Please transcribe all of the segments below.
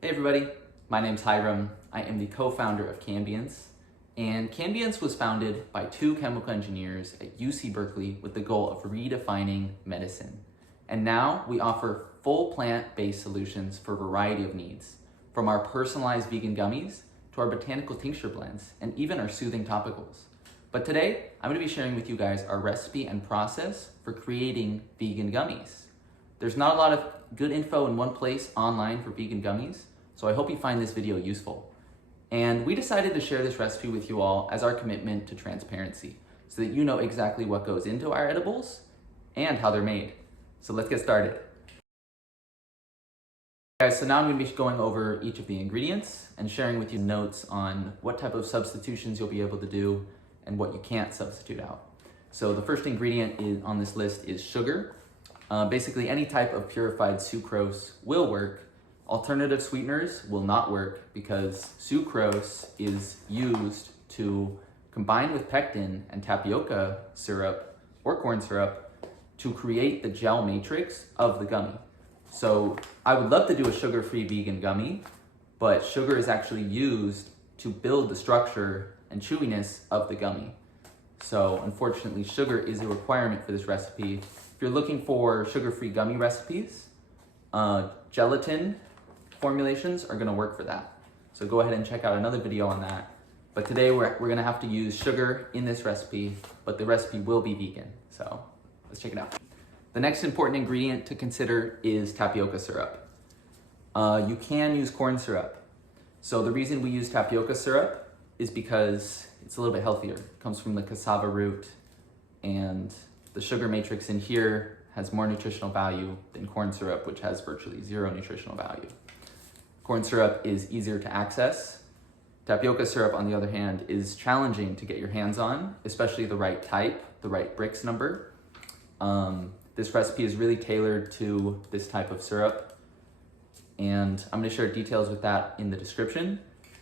Hey everybody, my name's Hiram. I am the co-founder of Canbiance, and Canbiance was founded by two chemical engineers at UC Berkeley with the goal of redefining medicine. And now we offer full plant-based solutions for a variety of needs, from our personalized vegan gummies to our botanical tincture blends, and even our soothing topicals. But today, I'm going to be sharing with you guys our recipe and process for creating vegan gummies. There's not a lot of good info in one place online for vegan gummies, so I hope you find this video useful. And we decided to share this recipe with you all as our commitment to transparency, so that you know exactly what goes into our edibles and how they're made. So let's get started. Guys, so now I'm going to be going over each of the ingredients and sharing with you notes on what type of substitutions you'll be able to do and what you can't substitute out. So the first ingredient on this list is sugar. Basically any type of purified sucrose will work. Alternative sweeteners will not work because sucrose is used to combine with pectin and tapioca syrup or corn syrup to create the gel matrix of the gummy. So I would love to do a sugar-free vegan gummy, but sugar is actually used to build the structure and chewiness of the gummy. So unfortunately, sugar is a requirement for this recipe. If you're looking for sugar-free gummy recipes, gelatin formulations are gonna work for that. So go ahead and check out another video on that. But today we're gonna have to use sugar in this recipe, but the recipe will be vegan. So let's check it out. The next important ingredient to consider is tapioca syrup. You can use corn syrup. So the reason we use tapioca syrup is because it's a little bit healthier. It comes from the cassava root, and the sugar matrix in here has more nutritional value than corn syrup, which has virtually zero nutritional value. Corn syrup is easier to access. Tapioca syrup, on the other hand, is challenging to get your hands on, especially the right type, the right Brix number. This recipe is really tailored to this type of syrup, and I'm gonna share details with that in the description.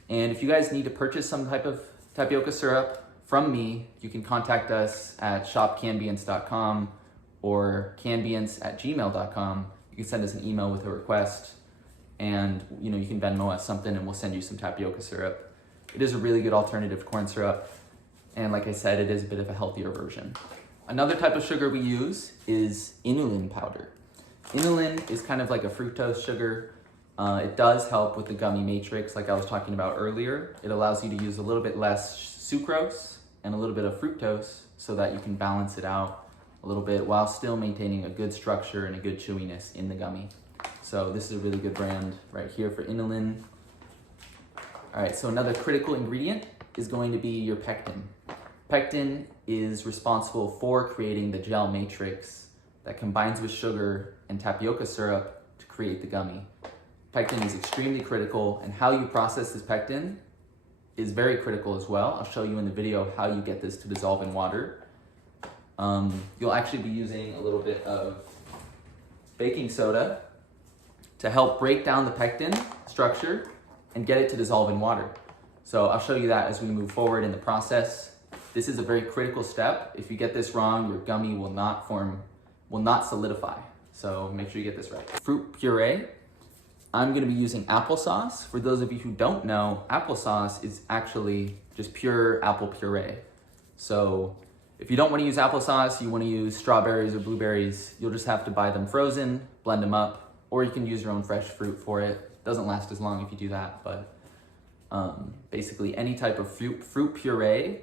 And if you guys need to purchase some type of tapioca syrup from me, you can contact us at shopcanbiance.com or canbiance@gmail.com. You can send us an email with a request, and you can Venmo us something and we'll send you some tapioca syrup. It is a really good alternative to corn syrup, and like I said, it is a bit of a healthier version. Another type of sugar we use is inulin powder. Inulin is kind of like a fructose sugar. It does help with the gummy matrix like I was talking about earlier. It allows you to use a little bit less sucrose and a little bit of fructose so that you can balance it out a little bit while still maintaining a good structure and a good chewiness in the gummy. So this is a really good brand right here for inulin. All right, so another critical ingredient is going to be your pectin. Pectin is responsible for creating the gel matrix that combines with sugar and tapioca syrup to create the gummy. Pectin is extremely critical, and how you process this pectin is very critical as well. I'll show you in the video how you get this to dissolve in water. You'll actually be using a little bit of baking soda to help break down the pectin structure and get it to dissolve in water. So I'll show you that as we move forward in the process. This is a very critical step. If you get this wrong, your gummy will not solidify. So make sure you get this right. Fruit puree. I'm gonna be using applesauce. For those of you who don't know, applesauce is actually just pure apple puree. So if you don't wanna use applesauce, you wanna use strawberries or blueberries, you'll just have to buy them frozen, blend them up, or you can use your own fresh fruit for it. Doesn't last as long if you do that, but basically any type of fruit puree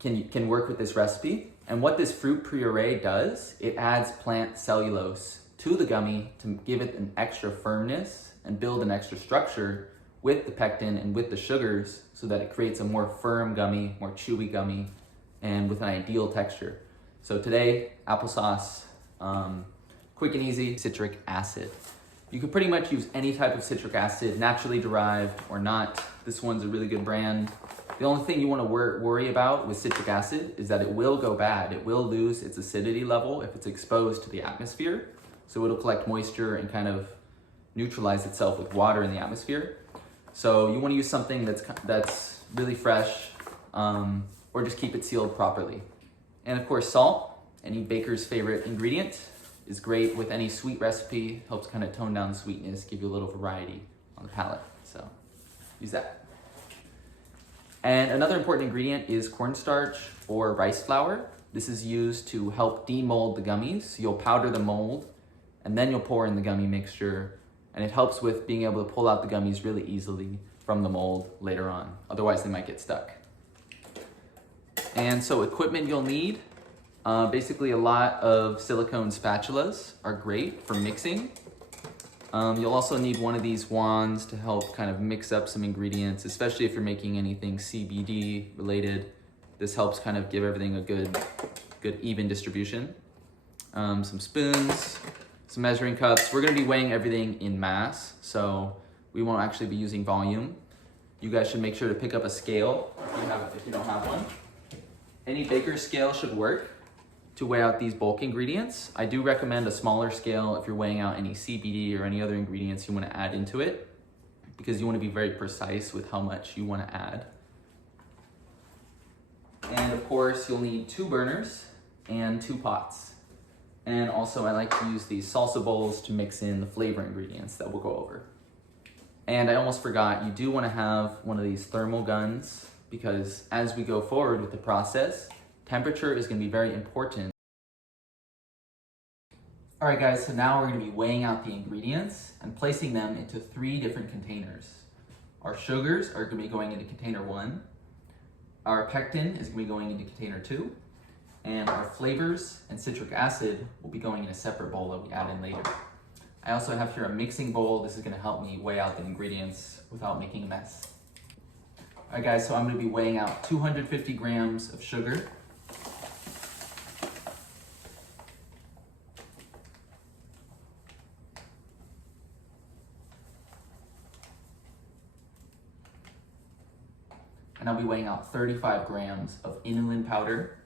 can work with this recipe. And what this fruit puree does, it adds plant cellulose to the gummy to give it an extra firmness and build an extra structure with the pectin and with the sugars so that it creates a more firm gummy, more chewy gummy, and with an ideal texture. So today, applesauce, quick and easy, citric acid. You could pretty much use any type of citric acid, naturally derived or not. This one's a really good brand. The only thing you want to worry about with citric acid is that it will go bad. It will lose its acidity level if it's exposed to the atmosphere. So it'll collect moisture and kind of neutralize itself with water in the atmosphere. So you want to use something that's really fresh, or just keep it sealed properly. And of course, salt, any baker's favorite ingredient, is great with any sweet recipe. Helps kind of tone down the sweetness, give you a little variety on the palette. So use that. And another important ingredient is cornstarch or rice flour. This is used to help demold the gummies. You'll powder the mold and then you'll pour in the gummy mixture, and it helps with being able to pull out the gummies really easily from the mold later on. Otherwise they might get stuck. And so equipment you'll need, basically a lot of silicone spatulas are great for mixing. You'll also need one of these wands to help kind of mix up some ingredients, especially if you're making anything CBD related. This helps kind of give everything a good even distribution. Some spoons, some measuring cups. We're gonna be weighing everything in mass, so we won't actually be using volume. You guys should make sure to pick up a scale if you don't have one. Any baker's scale should work to weigh out these bulk ingredients. I do recommend a smaller scale if you're weighing out any CBD or any other ingredients you want to add into it, because you want to be very precise with how much you want to add. And of course, you'll need 2 burners and 2 pots. And also I like to use these salsa bowls to mix in the flavor ingredients that we'll go over. And I almost forgot, you do want to have one of these thermal guns, because as we go forward with the process, temperature is going to be very important. All right guys, so now we're going to be weighing out the ingredients and placing them into 3 different containers. Our sugars are going to be going into container 1. Our pectin is going to be going into container 2. And our flavors and citric acid will be going in a separate bowl that we add in later. I also have here a mixing bowl. This is going to help me weigh out the ingredients without making a mess. All right guys, so I'm going to be weighing out 250 grams of sugar. And I'll be weighing out 35 grams of inulin powder.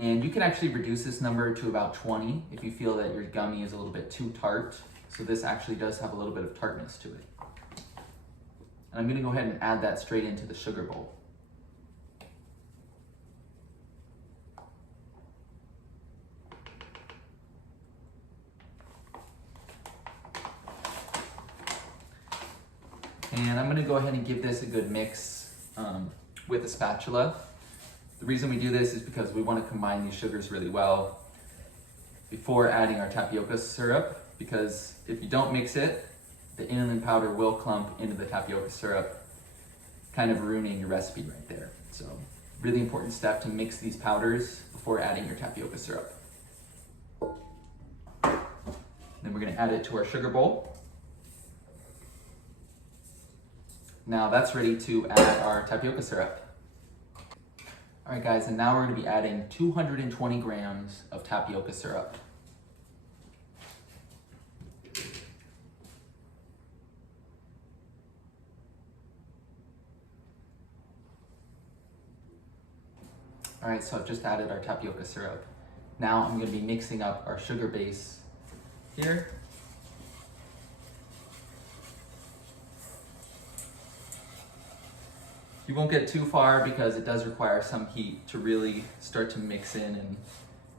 And you can actually reduce this number to about 20 if you feel that your gummy is a little bit too tart. So this actually does have a little bit of tartness to it. And I'm going to go ahead and add that straight into the sugar bowl. And I'm going to go ahead and give this a good mix with a spatula. The reason we do this is because we want to combine these sugars really well before adding our tapioca syrup, because if you don't mix it, the inulin powder will clump into the tapioca syrup, kind of ruining your recipe right there. So really important step to mix these powders before adding your tapioca syrup. Then we're going to add it to our sugar bowl. Now that's ready to add our tapioca syrup. All right guys, and now we're going to be adding 220 grams of tapioca syrup. All right, so I've just added our tapioca syrup. Now I'm going to be mixing up our sugar base here. You won't get too far because it does require some heat to really start to mix in and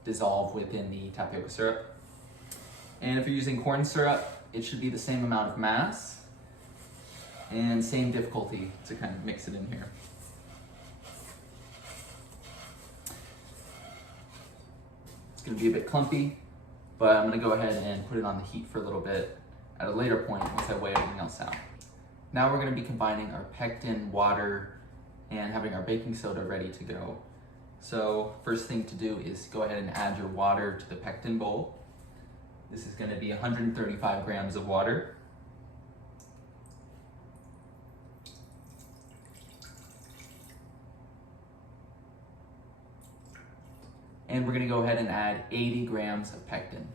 dissolve within the tapioca syrup. And if you're using corn syrup, it should be the same amount of mass and same difficulty to kind of mix it in here. It's going to be a bit clumpy, but I'm going to go ahead and put it on the heat for a little bit at a later point once I weigh everything else out. Now we're going to be combining our pectin, water, and having our baking soda ready to go. So first thing to do is go ahead and add your water to the pectin bowl. This is going to be 135 grams of water. And we're going to go ahead and add 80 grams of pectin.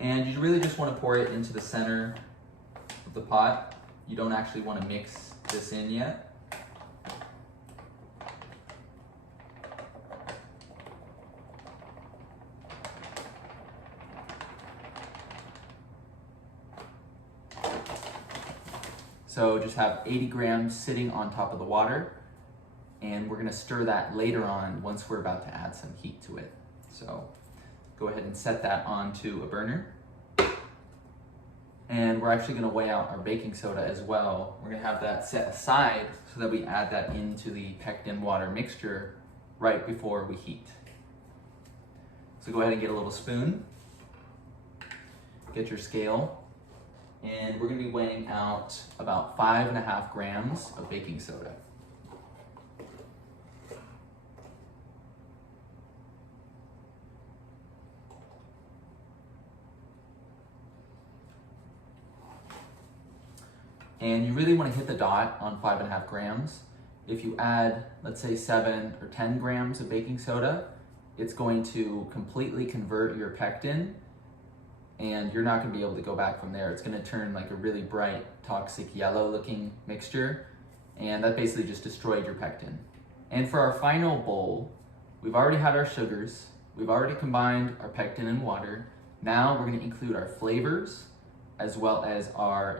And you really just want to pour it into the center of the pot. You don't actually want to mix this in yet. So just have 80 grams sitting on top of the water, and we're going to stir that later on once we're about to add some heat to it. So go ahead and set that onto a burner. And we're actually gonna weigh out our baking soda as well. We're gonna have that set aside so that we add that into the pectin water mixture right before we heat. So go ahead and get a little spoon, get your scale, and we're gonna be weighing out about 5.5 grams of baking soda. And you really want to hit the dot on 5.5 grams. If you add, let's say 7 or 10 grams of baking soda, it's going to completely convert your pectin, and you're not going to be able to go back from there. It's going to turn like a really bright, toxic yellow looking mixture, and that basically just destroyed your pectin. And for our final bowl, we've already had our sugars, we've already combined our pectin and water. Now we're going to include our flavors, as well as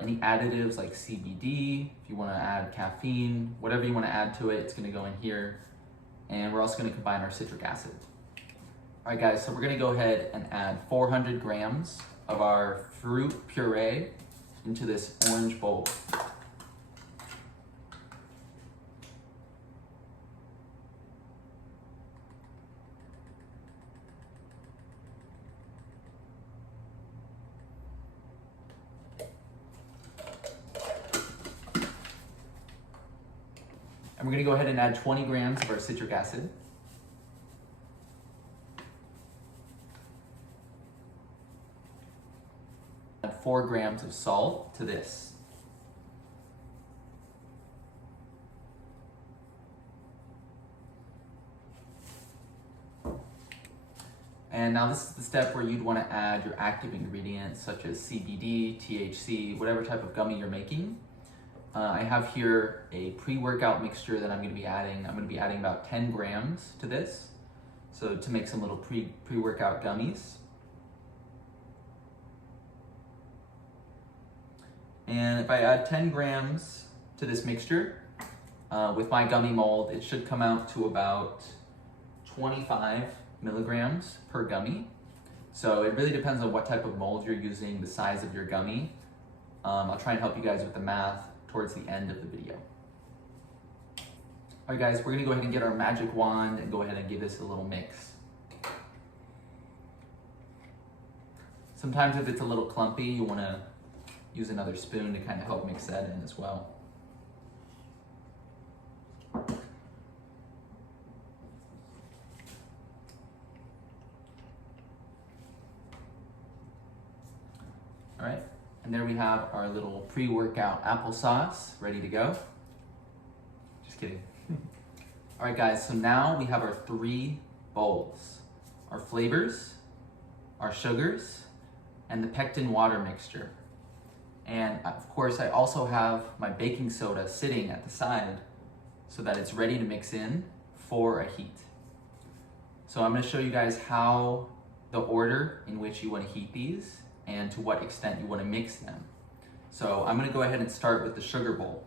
any additives like CBD, if you want to add caffeine, whatever you want to add to it, it's going to go in here. And we're also going to combine our citric acid. All right guys, so we're going to go ahead and add 400 grams of our fruit puree into this orange bowl. And we're going to go ahead and add 20 grams of our citric acid. Add 4 grams of salt to this. And now this is the step where you'd want to add your active ingredients such as CBD, THC, whatever type of gummy you're making. I have here a pre-workout mixture that I'm going to be adding. I'm going to be adding about 10 grams to this, so to make some little pre-workout gummies. And if I add 10 grams to this mixture, with my gummy mold, it should come out to about 25 milligrams per gummy. So it really depends on what type of mold you're using, the size of your gummy. I'll try and help you guys with the math towards the end of the video. All right guys, we're gonna go ahead and get our magic wand and go ahead and give this a little mix. Sometimes if it's a little clumpy, you wanna use another spoon to kind of help mix that in as well. All right. And there we have our little pre-workout applesauce ready to go. Just kidding. All right guys, so now we have our 3 bowls. Our flavors, our sugars, and the pectin water mixture. And of course I also have my baking soda sitting at the side so that it's ready to mix in for a heat. So I'm going to show you guys how the order in which you want to heat these and to what extent you want to mix them. So I'm going to go ahead and start with the sugar bowl.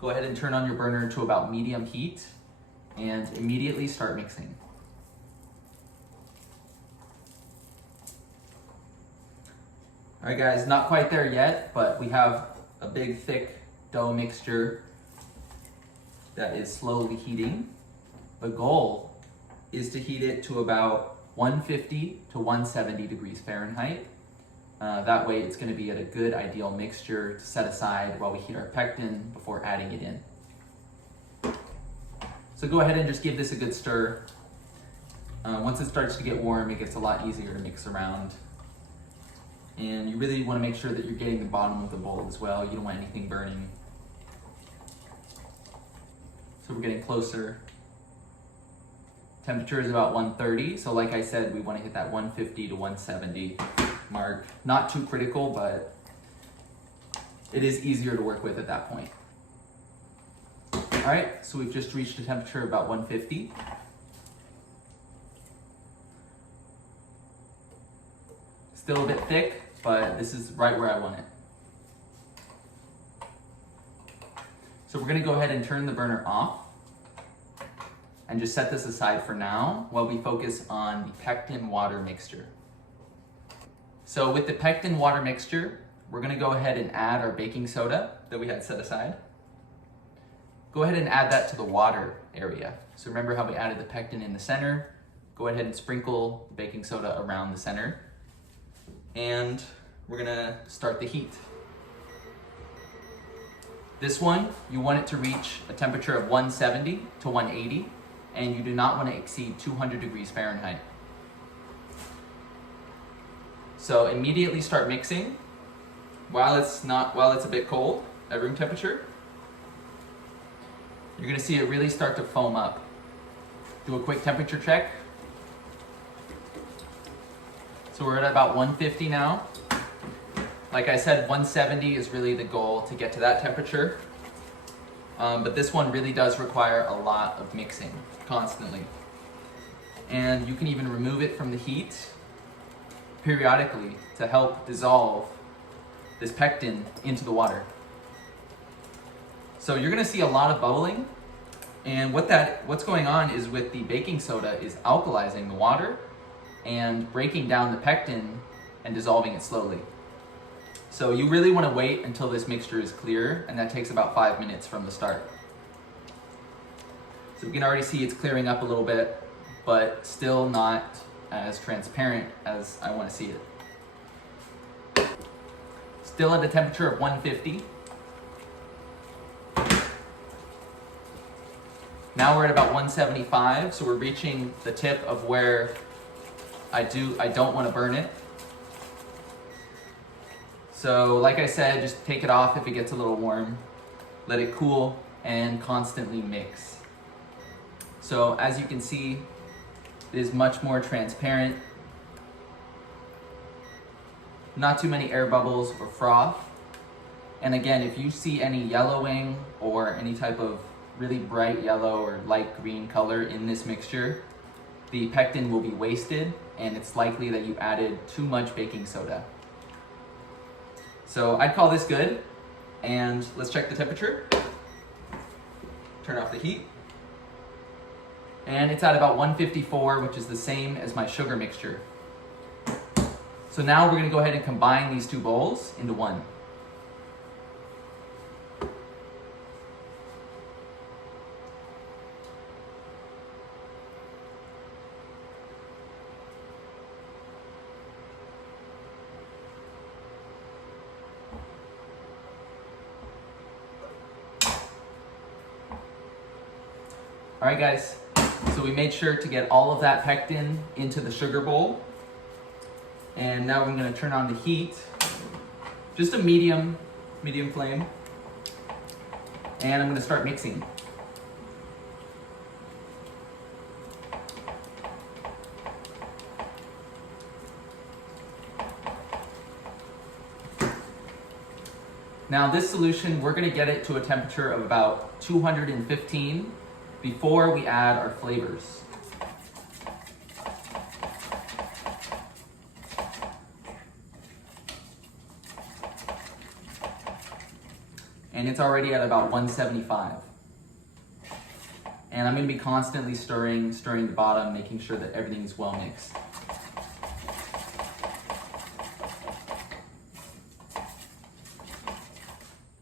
Go ahead and turn on your burner to about medium heat and immediately start mixing. All right guys, not quite there yet, but we have a big thick dough mixture that is slowly heating. The goal is to heat it to about 150 to 170 degrees Fahrenheit. That way it's going to be at a good ideal mixture to set aside while we heat our pectin before adding it in. So go ahead and just give this a good stir. Once it starts to get warm, it gets a lot easier to mix around. And you really want to make sure that you're getting the bottom of the bowl as well. You don't want anything burning. So we're getting closer. Temperature is about 130, so like I said, we want to hit that 150 to 170 mark. Not too critical, but it is easier to work with at that point. All right, so we've just reached a temperature of about 150. Still a bit thick, but this is right where I want it. So we're going to go ahead and turn the burner off. and just set this aside for now while we focus on the pectin water mixture. So with the pectin water mixture, we're gonna go ahead and add our baking soda that we had set aside. Go ahead and add that to the water area. So remember how we added the pectin in the center? Go ahead and sprinkle the baking soda around the center. And we're gonna start the heat. This one, you want it to reach a temperature of 170 to 180, and you do not want to exceed 200 degrees Fahrenheit. So immediately start mixing while it's a bit cold at room temperature. You're gonna see it really start to foam up. Do a quick temperature check. So we're at about 150 now. Like I said, 170 is really the goal to get to that temperature. But this one really does require a lot of mixing constantly. And you can even remove it from the heat periodically to help dissolve this pectin into the water. So you're gonna see a lot of bubbling. And what's going on is with the baking soda is alkalizing the water and breaking down the pectin and dissolving it slowly. So you really want to wait until this mixture is clear, and that takes about 5 minutes from the start. So we can already see it's clearing up a little bit, but still not as transparent as I want to see it. Still at a temperature of 150. Now we're at about 175, so we're reaching the tip of where I don't want to burn it. So like I said, just take it off if it gets a little warm, let it cool, and constantly mix. So as you can see, it is much more transparent. Not too many air bubbles or froth. And again, if you see any yellowing or any type of really bright yellow or light green color in this mixture, the pectin will be wasted, and it's likely that you added too much baking soda. So I'd call this good, and let's check the temperature. Turn off the heat. And it's at about 154, which is the same as my sugar mixture. So now we're gonna go ahead and combine these two bowls into one. All right, guys, so we made sure to get all of that pectin into the sugar bowl. And now I'm gonna turn on the heat, just a medium flame. And I'm gonna start mixing. Now this solution, we're gonna get it to a temperature of about 215 before we add our flavors. And it's already at about 175. And I'm gonna be constantly stirring the bottom, making sure that everything is well mixed.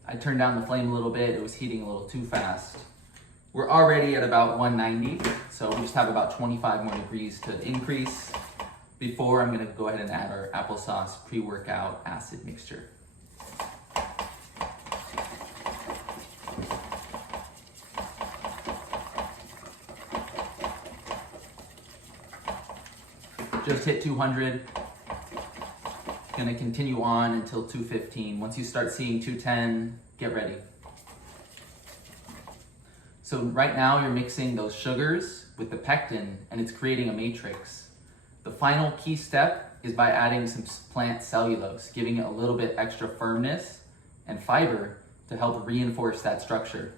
I turned down the flame a little bit, it was heating a little too fast. We're already at about 190, so we just have about 25 more degrees to increase before I'm gonna go ahead and add our applesauce pre-workout acid mixture. Just hit 200. Gonna continue on until 215. Once you start seeing 210, get ready. So right now you're mixing those sugars with the pectin, and it's creating a matrix. The final key step is by adding some plant cellulose, giving it a little bit extra firmness and fiber to help reinforce that structure.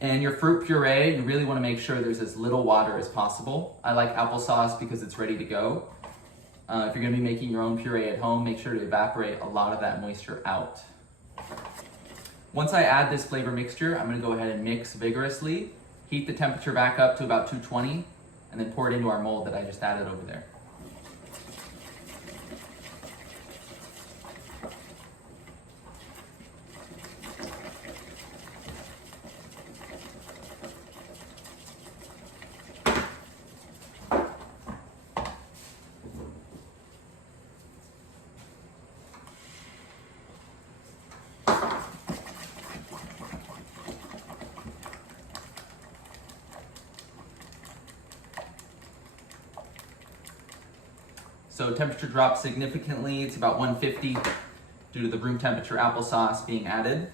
And your fruit puree, you really want to make sure there's as little water as possible. I like applesauce because it's ready to go. If you're going to be making your own puree at home, make sure to evaporate a lot of that moisture out. Once I add this flavor mixture, I'm gonna go ahead and mix vigorously, heat the temperature back up to about 220, and then pour it into our mold that I just added over there. So temperature dropped significantly. It's about 150 due to the room temperature applesauce being added.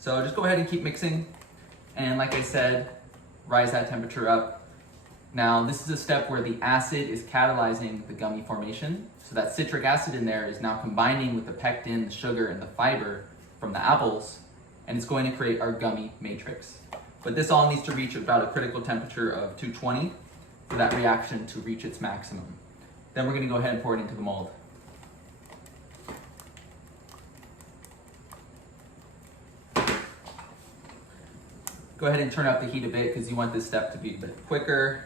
So just go ahead and keep mixing. And like I said, rise that temperature up. Now this is a step where the acid is catalyzing the gummy formation. So that citric acid in there is now combining with the pectin, the sugar, and the fiber from the apples, and it's going to create our gummy matrix. But this all needs to reach about a critical temperature of 220 for that reaction to reach its maximum. Then we're gonna go ahead and pour it into the mold. Go ahead and turn up the heat a bit because you want this step to be a bit quicker.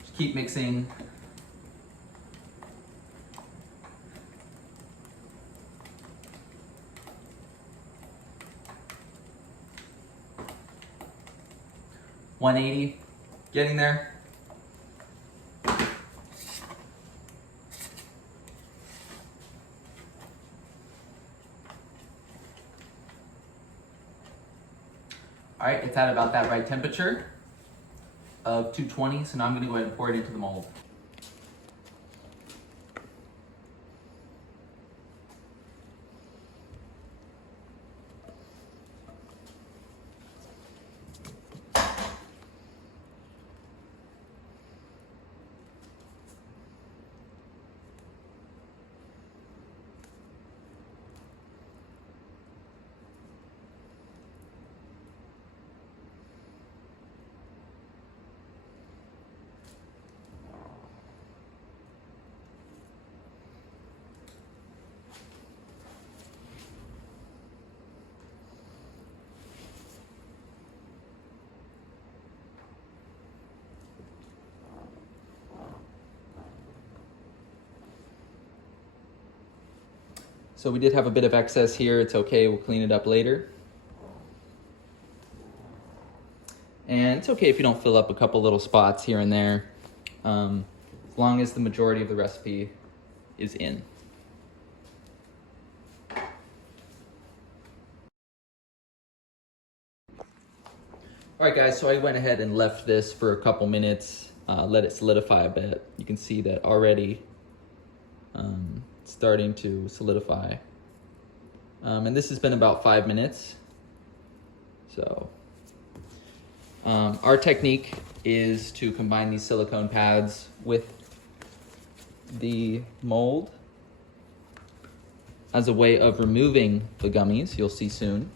Just keep mixing. $180, getting there. All right, it's at about that right temperature of 220, so now I'm gonna go ahead and pour it into the mold. So we did have a bit of excess here. It's okay, we'll clean it up later. And it's okay if you don't fill up a couple little spots here and there, as long as the majority of the recipe is in. All right guys, so I went ahead and left this for a couple minutes, let it solidify a bit. You can see that already it's starting to solidify. And this has been about 5 minutes. So our technique is to combine these silicone pads with the mold as a way of removing the gummies, you'll see soon.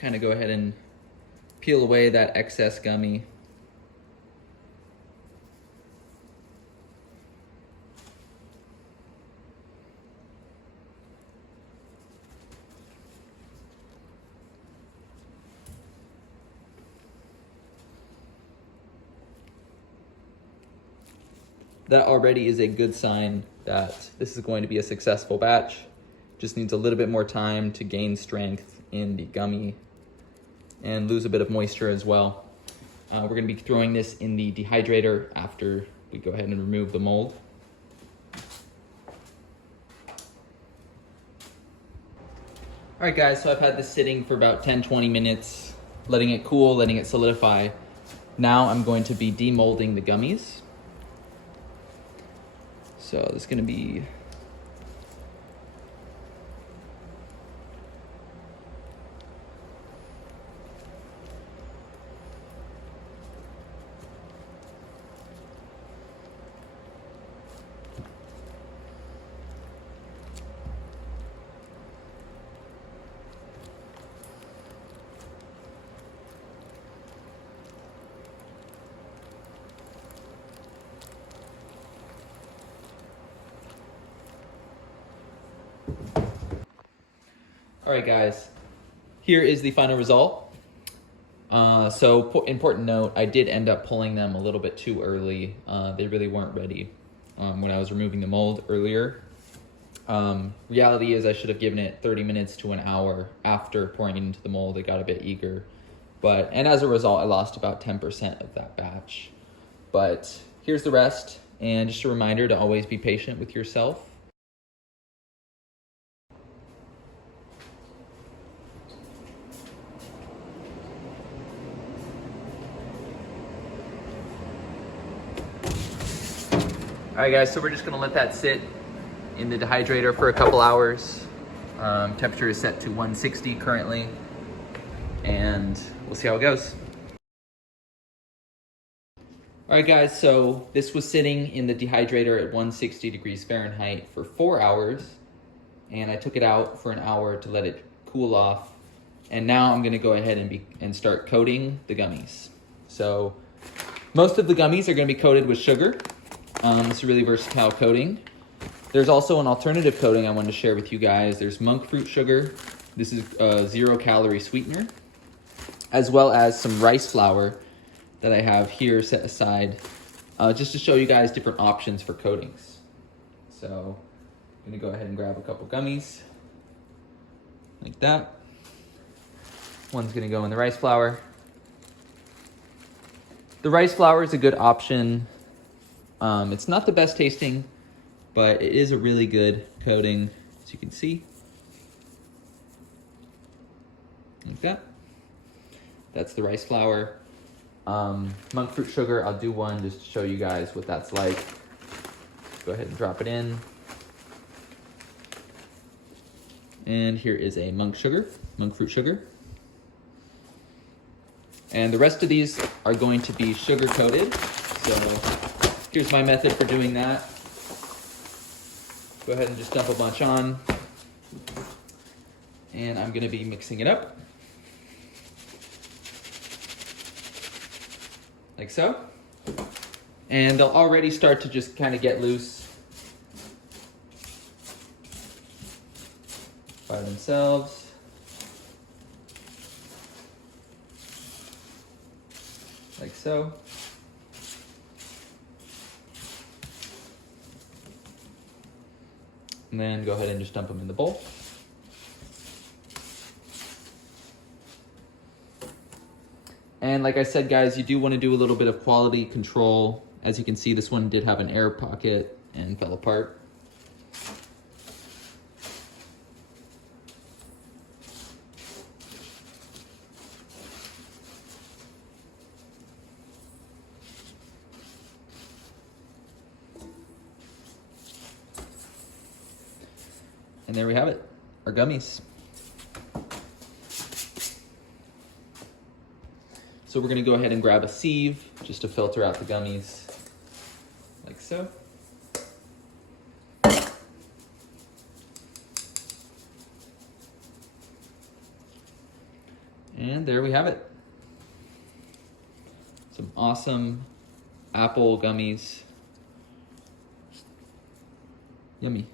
Kind of go ahead and peel away that excess gummy. That already is a good sign that this is going to be a successful batch. Just needs a little bit more time to gain strength in the gummy and lose a bit of moisture as well. We're gonna be throwing this in the dehydrator after we go ahead and remove the mold. All right guys, so I've had this sitting for about 10-20 minutes, letting it cool, letting it solidify. Now I'm going to be demolding the gummies. So this is gonna be All right, guys, here is the final result. Important note, I did end up pulling them a little bit too early. They really weren't ready when I was removing the mold earlier. Reality is I should have given it 30 minutes to an hour after pouring it into the mold. It got a bit eager, and as a result, I lost about 10% of that batch. But here's the rest, and just a reminder to always be patient with yourself. All right, guys, so we're just gonna let that sit in the dehydrator for a couple hours. Temperature is set to 160 currently, and we'll see how it goes. All right, guys, so this was sitting in the dehydrator at 160 degrees Fahrenheit for 4 hours, and I took it out for an hour to let it cool off, and now I'm gonna go ahead and start coating the gummies. So most of the gummies are gonna be coated with sugar. It's a really versatile coating. There's also an alternative coating I wanted to share with you guys. There's monk fruit sugar. This is a 0-calorie sweetener, as well as some rice flour that I have here set aside just to show you guys different options for coatings. So I'm gonna go ahead and grab a couple gummies like that. One's gonna go in the rice flour. The rice flour is a good option. It's not the best tasting, but it is a really good coating, as you can see. Like that. That's the rice flour. Monk fruit sugar, I'll do one just to show you guys what that's like. Go ahead and drop it in. And here is a monk fruit sugar. And the rest of these are going to be sugar coated. So here's my method for doing that. Go ahead and just dump a bunch on. And I'm gonna be mixing it up. Like so. And they'll already start to just kind of get loose by themselves. Like so. And then go ahead and just dump them in the bowl. And like I said, guys, you do want to do a little bit of quality control. As you can see, this one did have an air pocket and fell apart. And there we have it, our gummies. So we're gonna go ahead and grab a sieve just to filter out the gummies, like so. And there we have it. Some awesome apple gummies. Yummy.